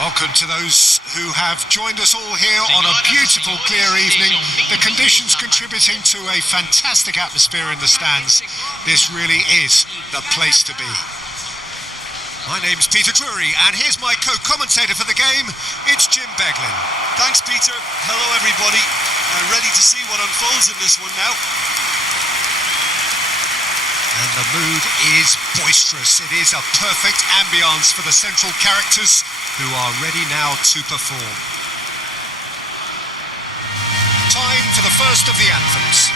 Welcome to those who have joined us all here on a beautiful, clear evening. The conditions contributing to a fantastic atmosphere in the stands. This really is the place to be. My name's Peter Drury, and here's my co-commentator for the game. It's Jim Beglin. Thanks, Peter. Hello, everybody. Ready to see what unfolds in this one now. And the mood is boisterous. It is a perfect ambience for the central characters who are ready now to perform. Time for the first of the anthems.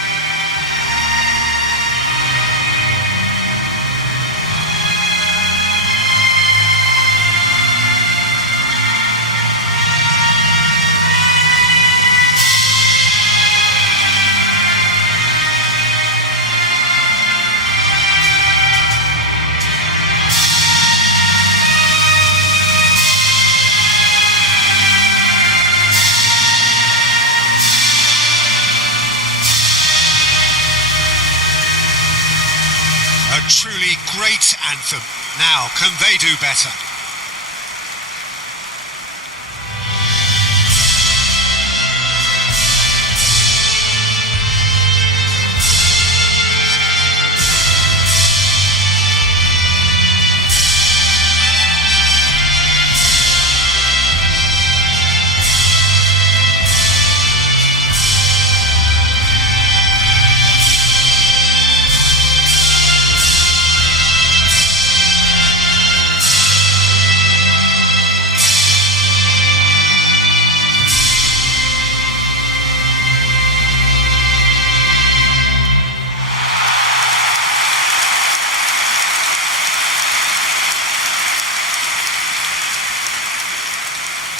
A truly great anthem. Now, can they do better?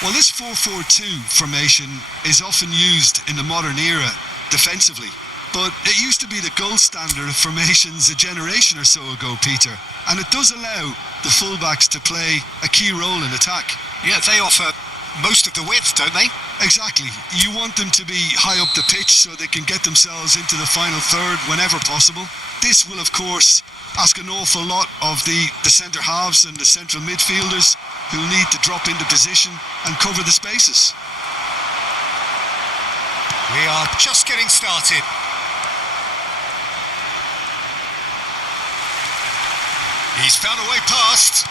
Well, this 4-4-2 formation is often used in the modern era defensively, but it used to be the gold standard of formations a generation or so ago, Peter, and it does allow the fullbacks to play a key role in attack. Yeah, they offer most of the width, don't they? Exactly. You want them to be high up the pitch so they can get themselves into the final third whenever possible. This will, of course, ask an awful lot of the centre halves and the central midfielders who need to drop into position and cover the spaces. We are just getting started. He's found a way past.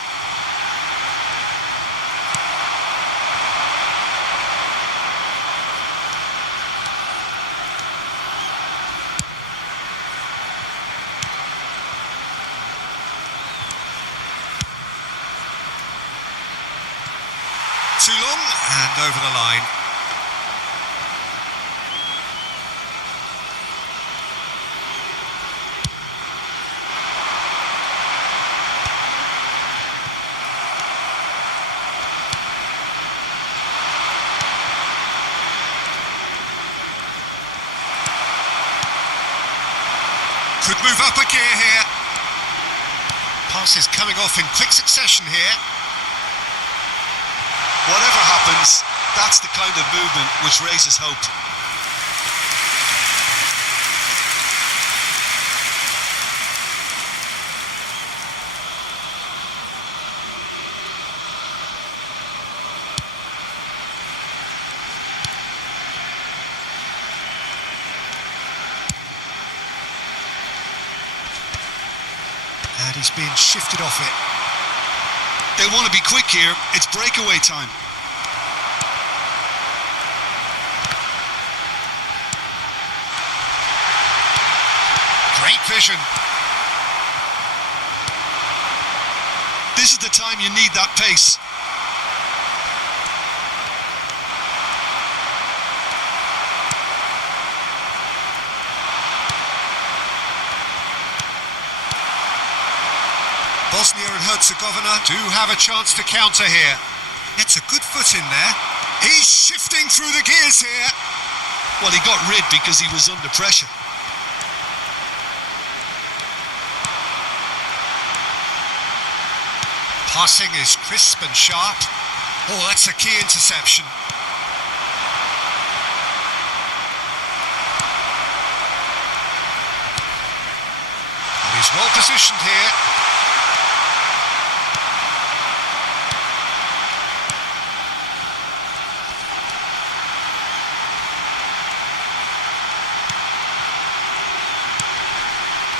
Too long and over the line. Could move up a gear here. Passes coming off in quick succession here. Whatever happens, that's the kind of movement which raises hope. And he's being shifted off it. They want to be quick here. It's breakaway time. Great vision. This is the time you need that pace. Bosnia and Herzegovina do have a chance to counter here. It's a good foot in there. He's shifting through the gears here. Well, he got rid because he was under pressure. Passing is crisp and sharp. Oh, that's a key interception. And he's well positioned here.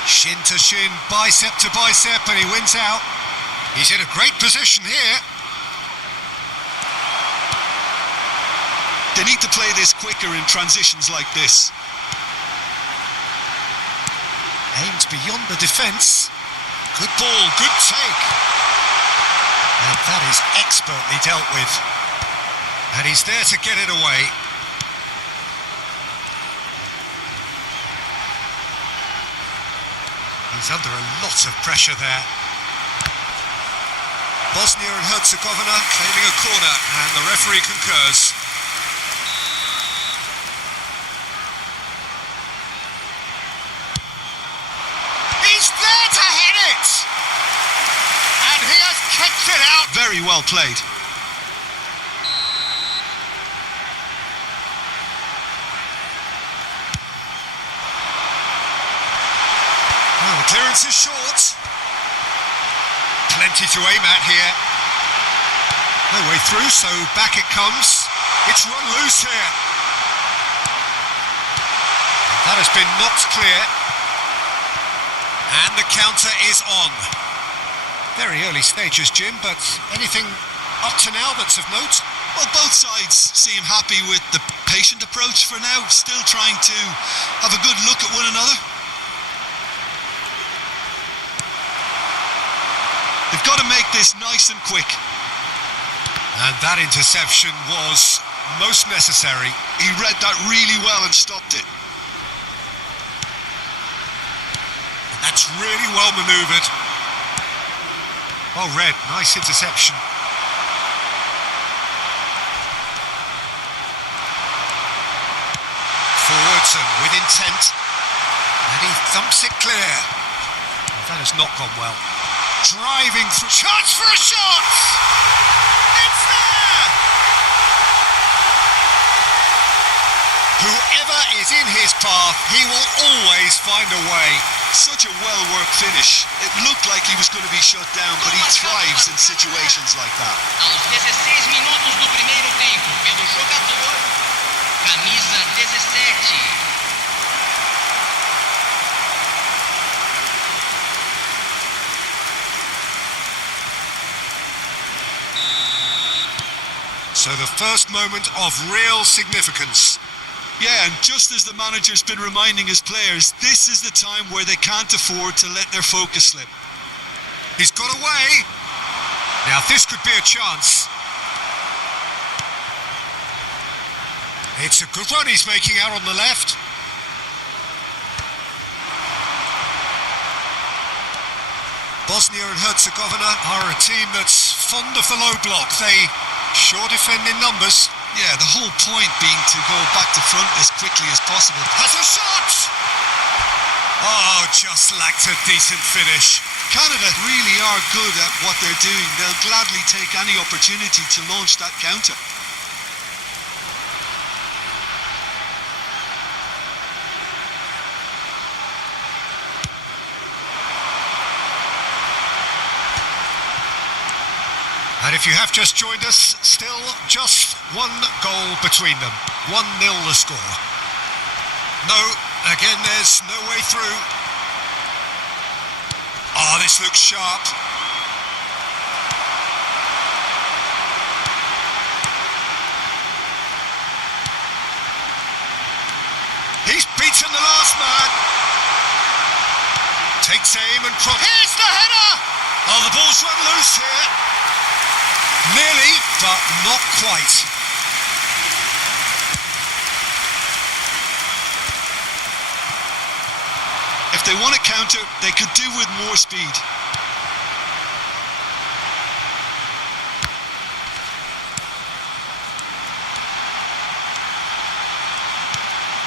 Shin to shin, bicep to bicep, and he wins out. He's in a great position here. They need to play this quicker in transitions like this. Aims beyond the defence. Good ball, good take. And that is expertly dealt with. And he's there to get it away. He's under a lot of pressure there. Bosnia and Herzegovina claiming a corner, and the referee concurs. He's there to hit it! And he has kicked it out. Very well played. Oh, the clearance is short. Plenty to aim at here. No way through, so back it comes. It's run loose here. That has been knocked clear. And the counter is on. Very early stages, Jim, but anything up to now that's of note? Well, both sides seem happy with the patient approach for now, still trying to have a good look at one another. They've got to make this nice and quick. And that interception was most necessary. He read that really well and stopped it. That's really well manoeuvred. Well read, nice interception. Forwards and with intent. And he thumps it clear. That has not gone well. Driving through. Chance for a shot! It's there! Whoever is in his path, he will always find a way. Such a well-worked finish. It looked like he was going to be shut down, but he thrives in situations like that. Aos 16 minutos do primeiro tempo, pelo jogador, camisa 17. So the first moment of real significance. Yeah, and just as the manager's been reminding his players, this is the time where they can't afford to let their focus slip. He's got away. Now this could be a chance. It's a good run he's making out on the left. Bosnia and Herzegovina are a team that's fond of the low block. They sure defend in numbers. Yeah, the whole point being to go back to front as quickly as possible. Has a shot! Oh, just lacked a decent finish. Canada really are good at what they're doing. They'll gladly take any opportunity to launch that counter. And if you have just joined us, still just one goal between them. 1-0 the score. No, again, there's no way through. Oh, this looks sharp. He's beaten the last man. Takes aim and here's the header! Oh, the ball's run loose here. Nearly, but not quite. If they want to counter, they could do with more speed.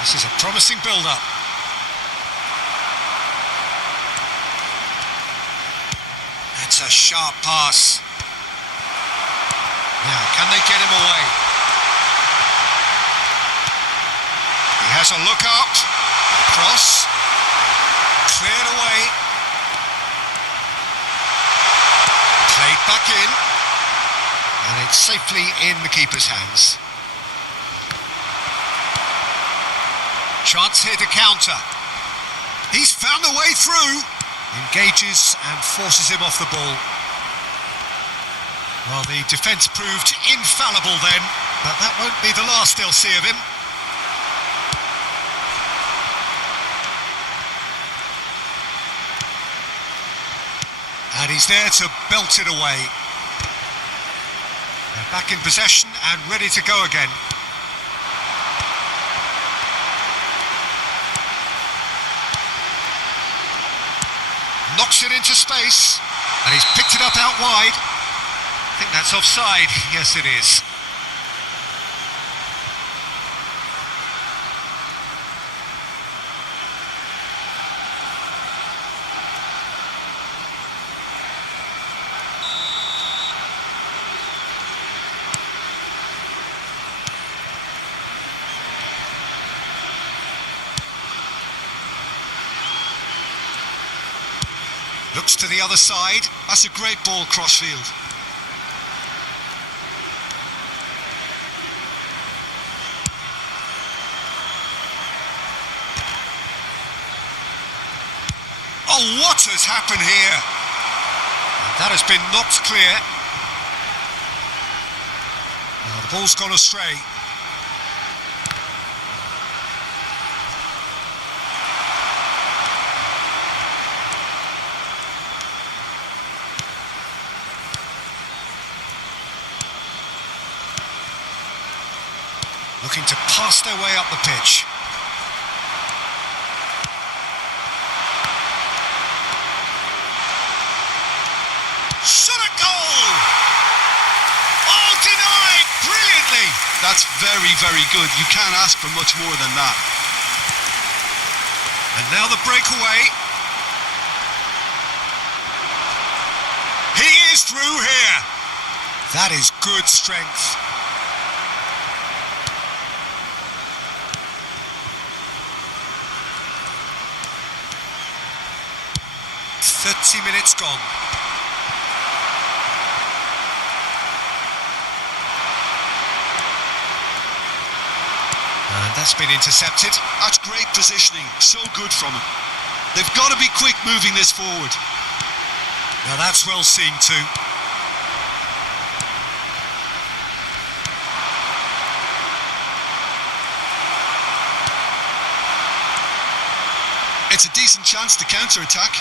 This is a promising build-up. That's a sharp pass. Now, can they get him away? He has a look up. Cross. Cleared away. Played back in. And it's safely in the keeper's hands. Chance here to counter. He's found the way through. Engages and forces him off the ball. Well, the defence proved infallible then, but that won't be the last they'll see of him. And he's there to belt it away. They're back in possession and ready to go again. Knocks it into space, and he's picked it up out wide. I think that's offside. Yes, it is. Looks to the other side. That's a great ball crossfield. Oh, what has happened here? And that has been knocked clear. Now the ball's gone astray. Looking to pass their way up the pitch. Shot at goal! Oh, denied brilliantly! That's very, very good. You can't ask for much more than that. And now the breakaway. He is through here. That is good strength. "30 minutes gone." And that's been intercepted. That's great positioning. So good from him. They've got to be quick moving this forward. Now that's well seen too. It's a decent chance to counter-attack.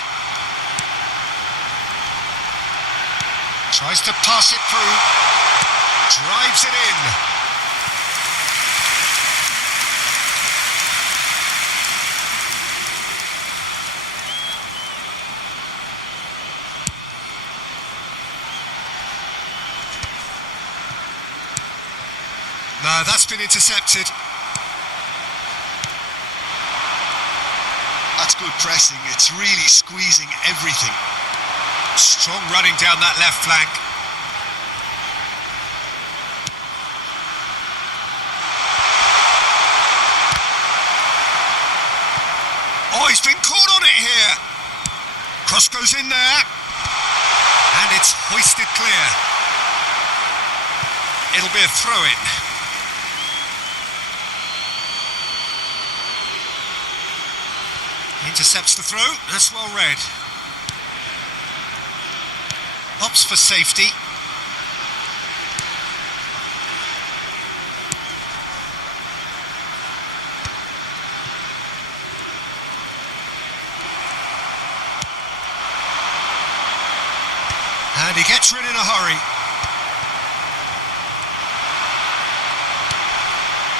Tries to pass it through. Drives it in. No, that's been intercepted. That's good pressing. It's really squeezing everything. Strong running down that left flank. Oh, he's been caught on it here. Cross goes in there. And it's hoisted clear. It'll be a throw-in. Intercepts the throw. That's well read. Opts for safety. And he gets rid in a hurry.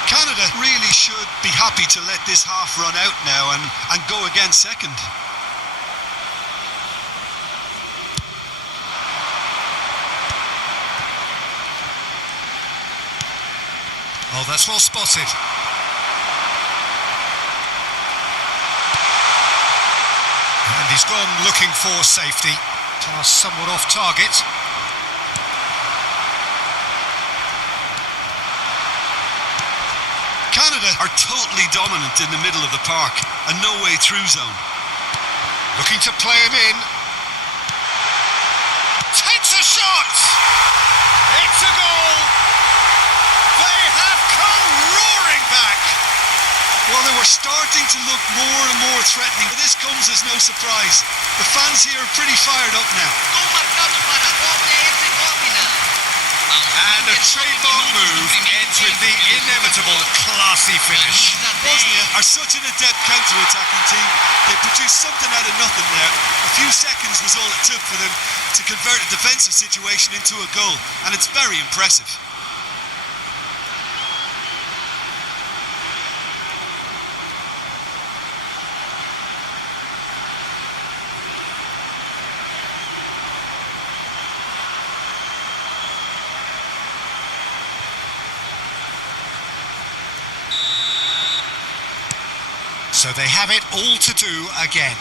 Canada really should be happy to let this half run out now and go again second. Oh, that's well spotted. And he's gone looking for safety. Pass somewhat off target. Canada are totally dominant in the middle of the park, a no-way through zone. Looking to play him in. Takes a shot! It's a goal! They have come roaring back! Well, they were starting to look more and more threatening. This comes as no surprise. The fans here are pretty fired up now. Gol marcado para a Bosnia-Herzegovina. And a trademark move ends with the inevitable classy finish. Bosnia are such an adept counter-attacking team. They produced something out of nothing there. A few seconds was all it took for them to convert a defensive situation into a goal, and it's very impressive. So they have it all to do again.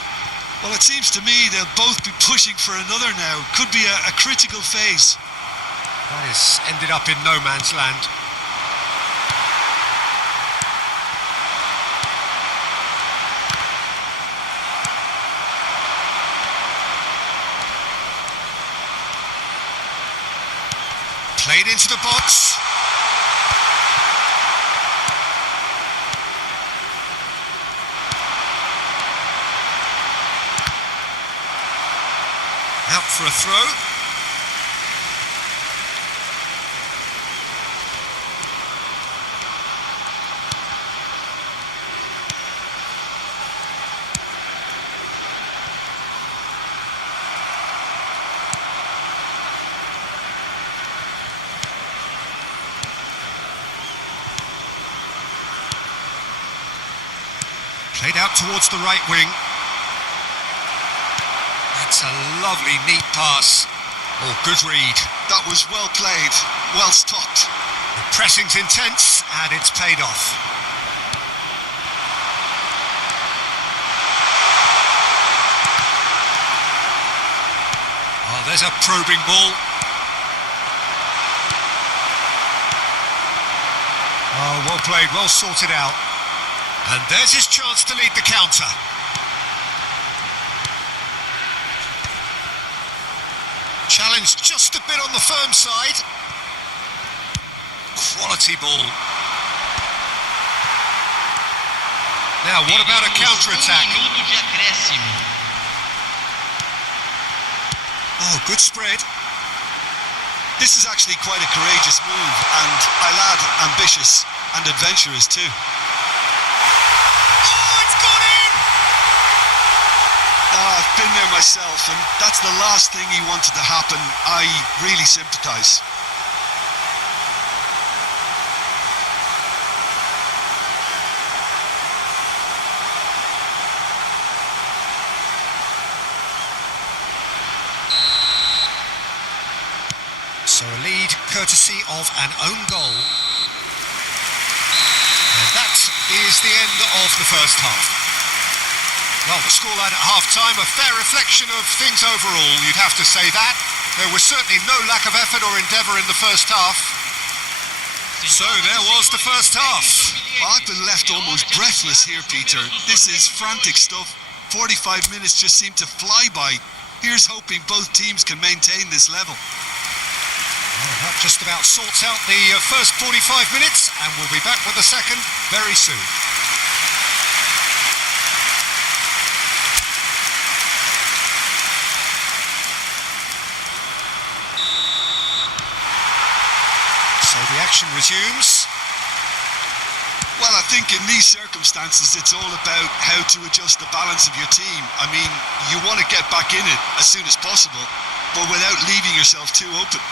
Well, it seems to me they'll both be pushing for another now. Could be a critical phase. That has ended up in no man's land. Played into the box. Out for a throw. Played out towards the right wing. That's a lovely, neat pass. Oh, good read. That was well played, well stopped. The pressing's intense, and it's paid off. Oh, there's a probing ball. Oh, well played, well sorted out. And there's his chance to lead the counter. Challenged just a bit on the firm side. Quality ball. Now, what about a counter-attack? Minuto de acréscimo. Oh, good spread. This is actually quite a courageous move, and I'll add ambitious and adventurous too. Oh, it's gone in! I've been there myself, and that's the last thing he wanted to happen. I really sympathise. So a lead courtesy of an own goal. And that is the end of the first half. Well, the scoreline at half-time, a fair reflection of things overall, you'd have to say that. There was certainly no lack of effort or endeavour in the first half. So there was the first half. I've been left almost breathless here, Peter. This is frantic stuff. 45 minutes just seem to fly by. Here's hoping both teams can maintain this level. Well, that just about sorts out the first 45 minutes, and we'll be back with the second very soon. So the action resumes. Well, I think in these circumstances, it's all about how to adjust the balance of your team. I mean, you want to get back in it as soon as possible, but without leaving yourself too open.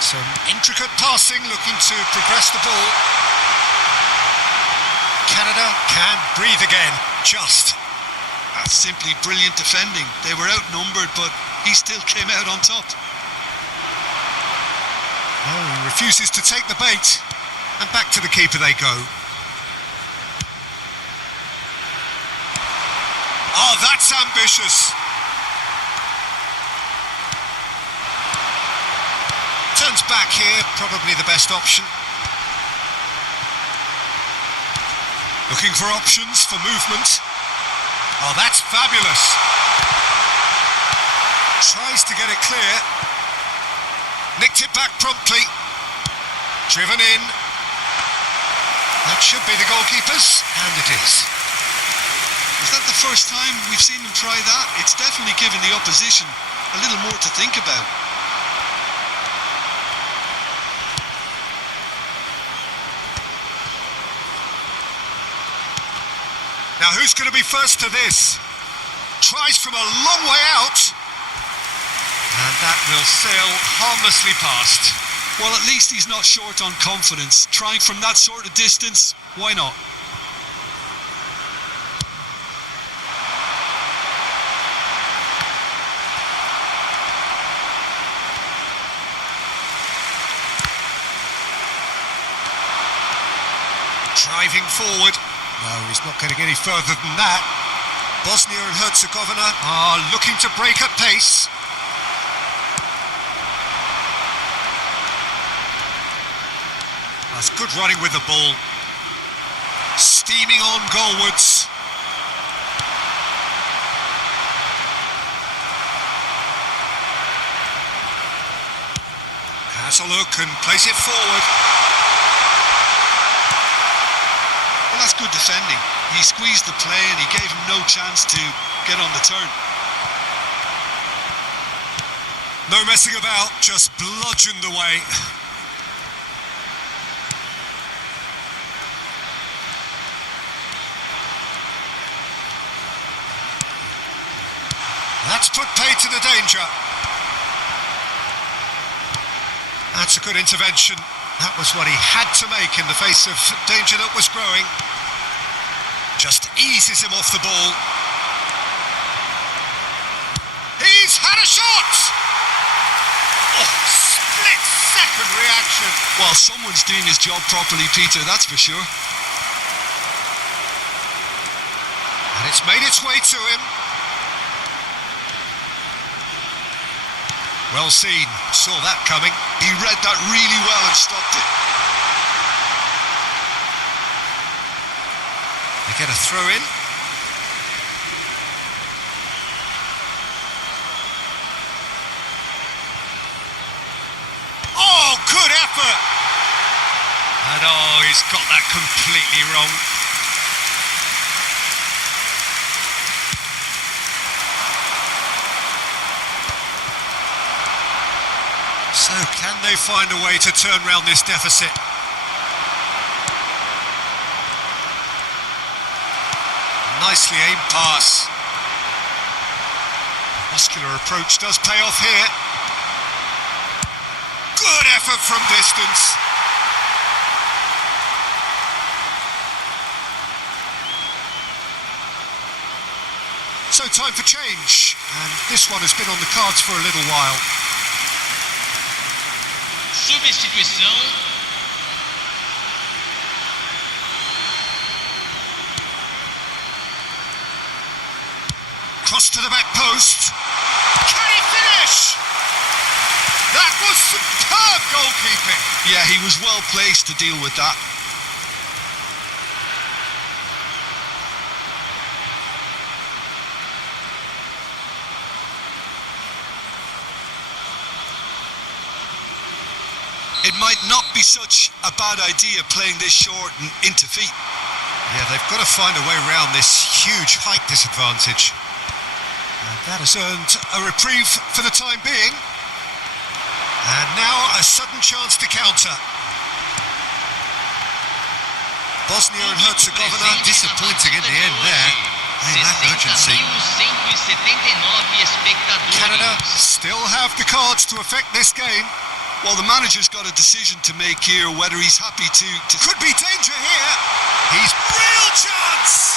Some intricate passing, looking to progress the ball. Canada can breathe again, just. That's simply brilliant defending. They were outnumbered, but he still came out on top. Oh, he refuses to take the bait. And back to the keeper they go. Oh, that's ambitious. Turns back here, probably the best option. Looking for options for movement. Oh, that's fabulous. Tries to get it clear. Nicked it back promptly. Driven in. That should be the goalkeepers, and it is. Is that the first time we've seen them try that? It's definitely given the opposition a little more to think about. Now who's going to be first to this? Tries from a long way out. And that will sail harmlessly past. Well, at least he's not short on confidence. Trying from that sort of distance, why not? Driving forward. No, he's not going to get any further than that. Bosnia and Herzegovina are looking to break at pace. That's good running with the ball. Steaming on goalwards. Has a look and plays it forward. Well, that's good defending. He squeezed the play and he gave him no chance to get on the turn. No messing about, just bludgeoned away. That's put paid to the danger. That's a good intervention. That was what he had to make in the face of danger that was growing. Just eases him off the ball. He's had a shot! Oh, split-second reaction. Well, someone's doing his job properly, Peter, that's for sure. And it's made its way to him. Well seen, saw that coming. He read that really well and stopped it. They get a throw in. Oh, good effort! And oh, he's got that completely wrong. So can they find a way to turn round this deficit? Nicely aimed pass. Muscular approach does pay off here. Good effort from distance. So time for change, and this one has been on the cards for a little while. Substituição. Cross to the back post. Can he finish? That was superb goalkeeping. Yeah, he was well placed to deal with that. It might not be such a bad idea playing this short and into feet. Yeah, they've got to find a way around this huge height disadvantage. And that has earned a reprieve for the time being. And now a sudden chance to counter. Bosnia and Herzegovina disappointing in the end there. They lack urgency. Canada still have the cards to affect this game. Well, the manager's got a decision to make here, whether he's happy to... Could be danger here. He's real chance.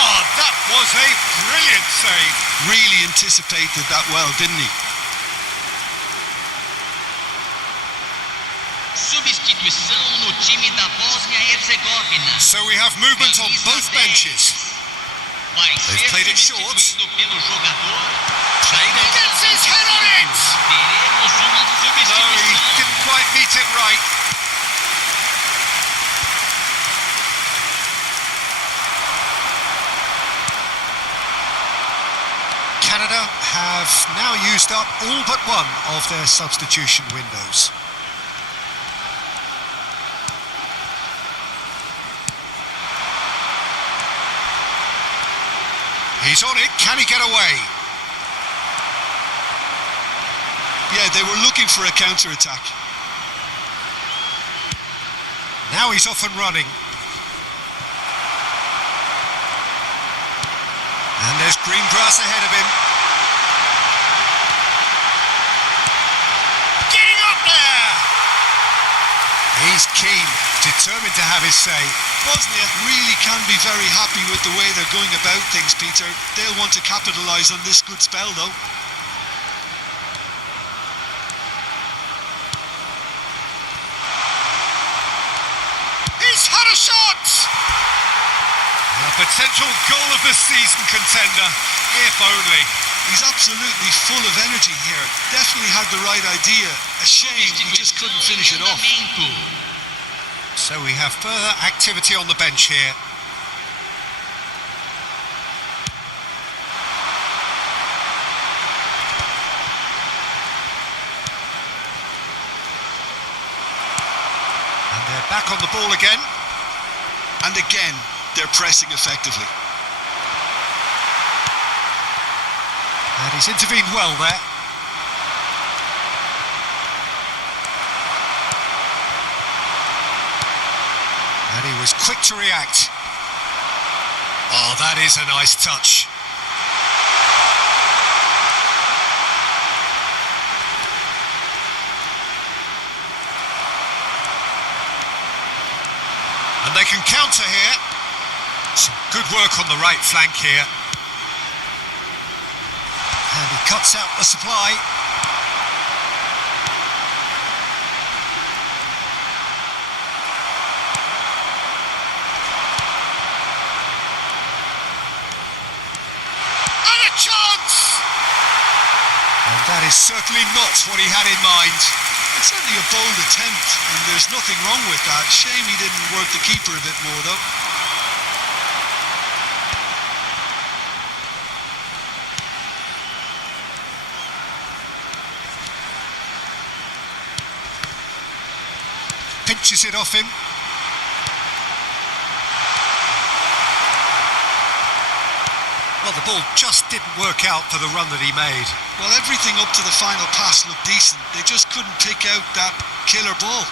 Oh, that was a brilliant save. Really anticipated that well, didn't he? Substituição no time da Bósnia e Herzegovina. So we have movement on both benches. They've played it short. Pelo jogador. Gets his head on it. Teremos uma No, he substituição. didn't quite meet it right. Canada have now used up all but one of their substitution windows. He's on it. Can he get away? Yeah, they were looking for a counter-attack. Now he's off and running. And there's green grass ahead of him. Getting up there! He's keen, determined to have his say. Bosnia really can be very happy with the way they're going about things, Peter. They'll want to capitalise on this good spell, though. He's had a shot! A potential goal of the season contender, if only. He's absolutely full of energy here. Definitely had the right idea. A shame he just couldn't finish it off. So we have further activity on the bench here. And they're back on the ball again. And again, they're pressing effectively. And he's intervened well there. And he was quick to react. Oh, that is a nice touch. And they can counter here. Some good work on the right flank here. And he cuts out the supply. And a chance! And that is certainly not what he had in mind. It's certainly a bold attempt, and there's nothing wrong with that. Shame he didn't work the keeper a bit more, though. Pinches it off him. Well, the ball just didn't work out for the run that he made. Well, everything up to the final pass looked decent. They just couldn't pick out that killer ball.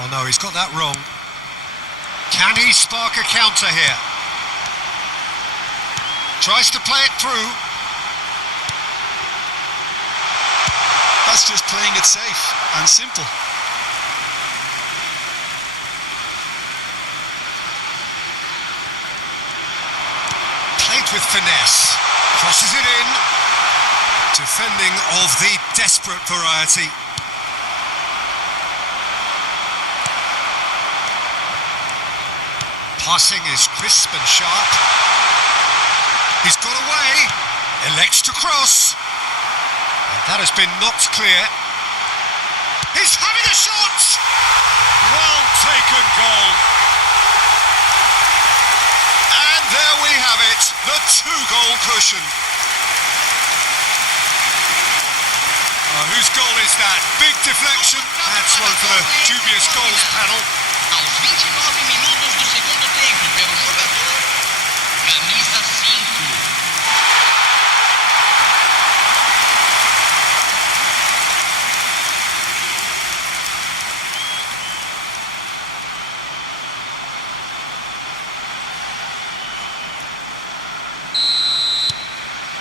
Oh no, he's got that wrong. Can he spark a counter here? Tries to play it through. That's just playing it safe and simple. Played with finesse. Crosses it in. Defending of the desperate variety. Passing is crisp and sharp. He's got away. Elects to cross. And that has been knocked clear. He's having a shot! Well taken goal. And there we have it, the 2-goal cushion. Whose goal is that? Big deflection. That's one for the dubious goals panel. Aos 29 minutos do segundo tempo, pelo jogador, camisa 5.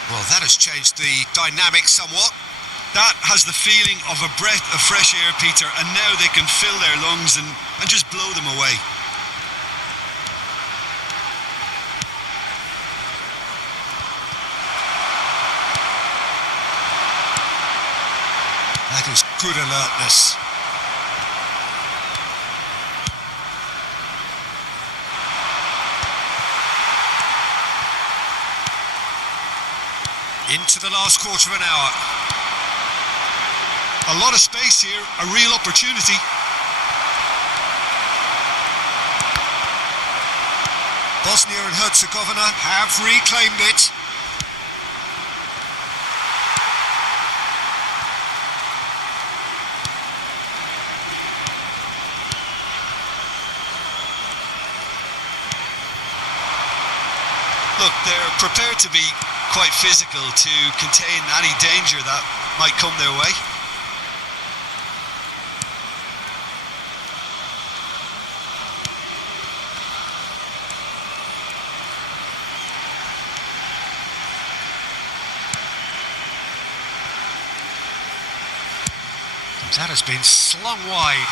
Well, that has changed the dynamic somewhat. That has the feeling of a breath of fresh air, Peter, and now they can fill their lungs and just blow them away. That is good alertness. Into the last quarter of an hour. A lot of space here, a real opportunity. Bosnia and Herzegovina have reclaimed it. they're prepared to be quite physical to contain any danger that might come their way. That has been slung wide.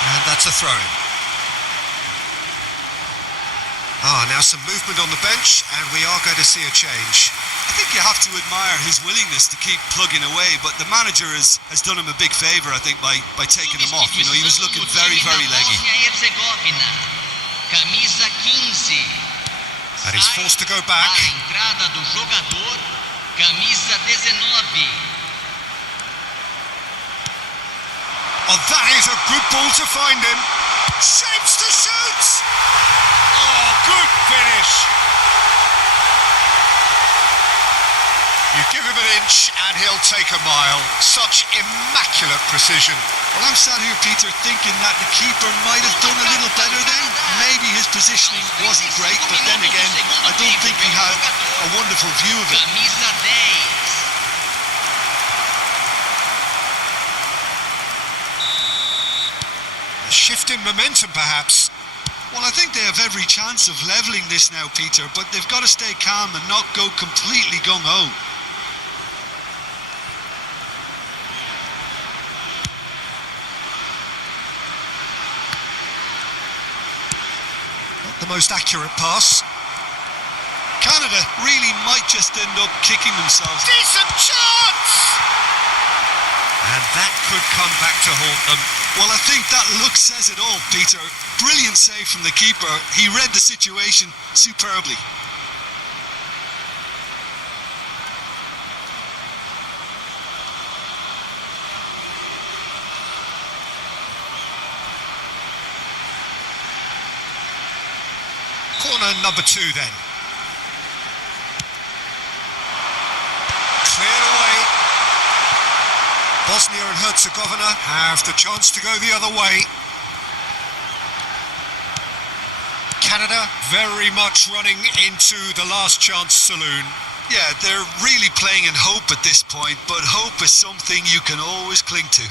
And that's a throw-in. Now some movement on the bench, and we are going to see a change. I think you have to admire his willingness to keep plugging away, but the manager has done him a big favour, I think, by taking him off. You know, he was looking very, very leggy. Camisa 15. And he's forced to go back. A entrada do jogador, camisa 19. Oh, that is a good ball to find him. Shapes to shoot. Oh, good finish. You give him an inch and he'll take a mile. Such immaculate precision. Well, I'm sat here, Peter, thinking that the keeper might have done a little better then. Maybe his positioning wasn't great, but then again, I don't think he had a wonderful view of it. Camisa 10. Shift in momentum, perhaps. Well, I think they have every chance of levelling this now, Peter, but they've got to stay calm and not go completely gung-ho. Not the most accurate pass. Canada really might just end up kicking themselves. Decent chance! And that could come back to haunt them. Well, I think that look says it all, Peter. Brilliant save from the keeper. He read the situation superbly. Corner number 2 then. Cleared away. Bosnia and Herzegovina have the chance to go the other way. Canada very much running into the last chance saloon. Yeah, they're really playing in hope at this point, but hope is something you can always cling to.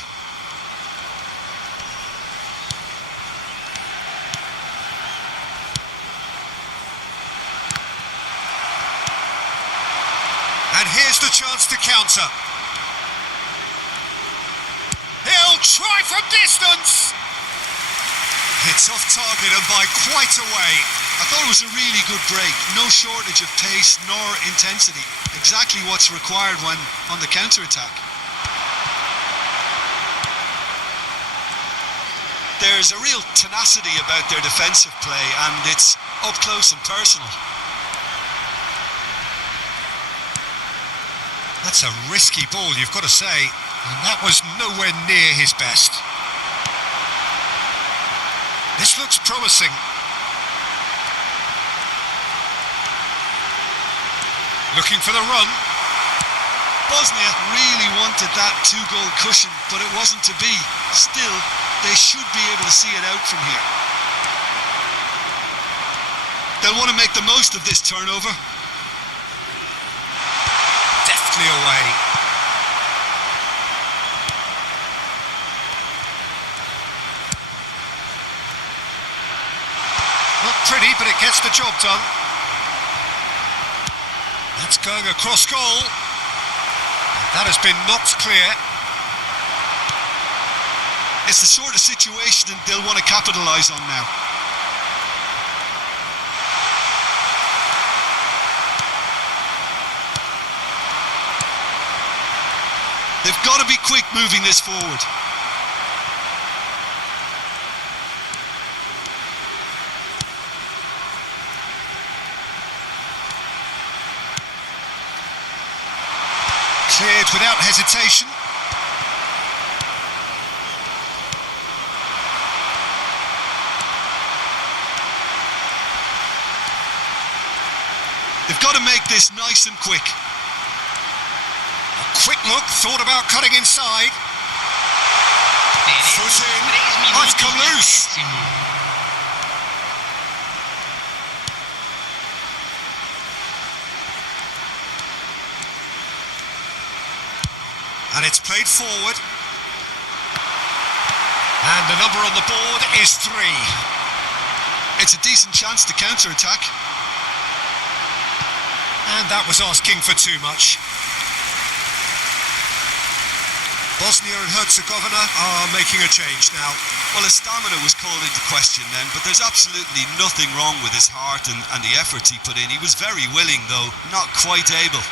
And here's the chance to counter. He'll try from distance. It's off target and by quite a way. I thought it was a really good break. No shortage of pace nor intensity. Exactly what's required when on the counter-attack. There's a real tenacity about their defensive play, and it's up close and personal. That's a risky ball, you've got to say. And that was nowhere near his best. This looks promising. Looking for the run. Bosnia really wanted that 2-goal cushion, but it wasn't to be. Still, they should be able to see it out from here. They'll want to make the most of this turnover. Deftly away. Not pretty, but it gets the job done. That's going across goal. That has been knocked clear. It's the sort of situation they'll want to capitalise on now. They've got to be quick moving this forward. Cleared without hesitation. They've got to make this nice and quick. A quick look, thought about cutting inside. Foot in. Oh, it's come loose. And it's played forward. And the number on the board is 3. It's a decent chance to counter-attack. And that was asking for too much. Bosnia and Herzegovina are making a change now. Well, his stamina was called into question then, but there's absolutely nothing wrong with his heart and the efforts he put in. He was very willing, though, not quite able.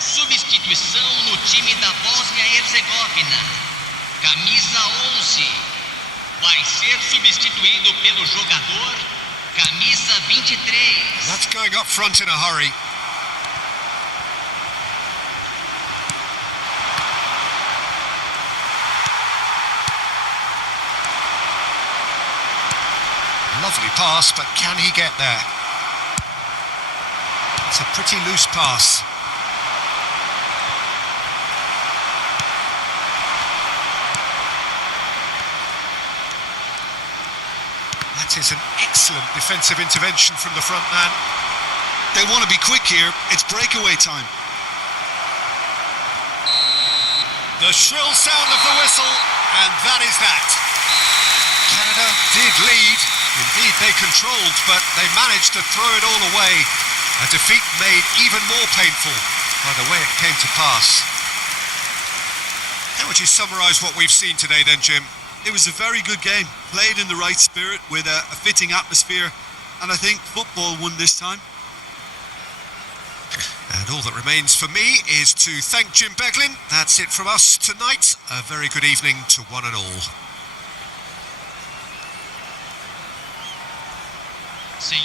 Substituição no time da Bósnia e Herzegovina. Camisa 11. Vai ser substituído pelo jogador camisa 23. That's going up front in a hurry. Lovely pass, but can he get there? It's a pretty loose pass. That is an excellent defensive intervention from the front man. They want to be quick here. It's breakaway time. The shrill sound of the whistle, and that is that. Canada did lead. Indeed, they controlled, but they managed to throw it all away. A defeat made even more painful by the way it came to pass. How would you summarise what we've seen today then, Jim? It was a very good game, played in the right spirit with a fitting atmosphere, and I think football won this time. And all that remains for me is to thank Jim Beglin. That's it from us tonight. A very good evening to one and all. Senhor